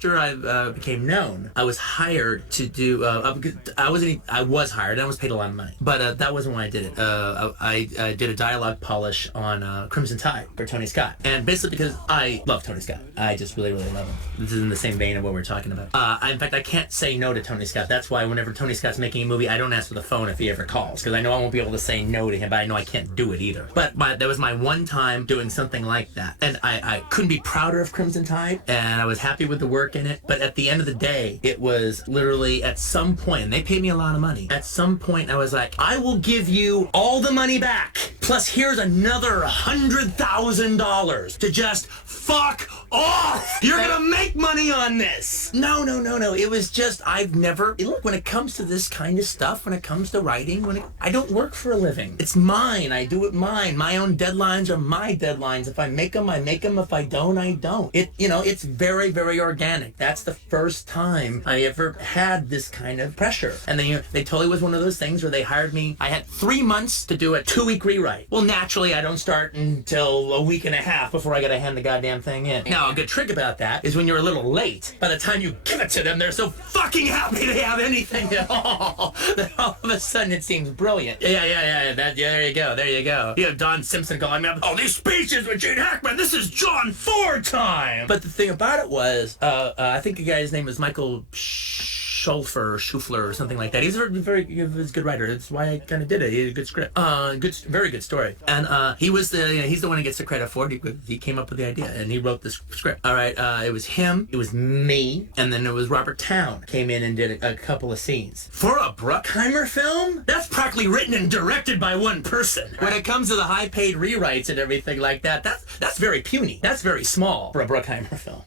after I became known, I was hired to do. I was hired and I was paid a lot of money, but that wasn't why I did it. I did a dialogue polish on Crimson Tide for Tony Scott, and basically because I love Tony Scott, I just really love him. This is in the same vein of what we're talking about. In fact, I can't say no to Tony Scott. That's why whenever Tony Scott's making a movie, I don't answer the phone if he ever calls, because I know I won't be able to say no to him, but I know I can't do it either. But that was my one time doing something like that, and I couldn't be prouder of Crimson Tide, and I was happy with the work in it. But at the end of the day, it was literally at some point, and they paid me a lot of money. At some point, I was like, I will give you all the money back, plus here's another $100,000 to just fuck off. You're gonna make money on this. No. It was just, I've never, look, when it comes to this kind of stuff, when it comes to writing, I don't work for a living. It's mine. I do it mine. My own deadlines are my deadlines. If I make them, I make them. If I don't, I don't. It's very, very organic. That's the first time I ever had this kind of pressure. And then they totally was one of those things where they hired me. I had 3 months to do a 2-week rewrite. Well, naturally, I don't start until a week and a half before I gotta hand the goddamn thing in. Now, a good trick about that is when you're a little late, by the time you give it to them, they're so fucking happy they have anything at all that all of a sudden it seems brilliant. Yeah. There you go. You have Don Simpson calling me up. Oh, these speeches with Gene Hackman, this is John Ford time. But the thing about it was, I think the guy's name was Michael Schufler or something like that. He's a very good writer. That's why I kind of did it. He had a good script. Very good story. And he's the one who gets the credit for it. He came up with the idea and he wrote the script. All right. It was him. It was me. And then it was Robert Towne came in and did a couple of scenes. For a Bruckheimer film? That's practically written and directed by one person. When it comes to the high-paid rewrites and everything like that, that's very puny. That's very small for a Bruckheimer film.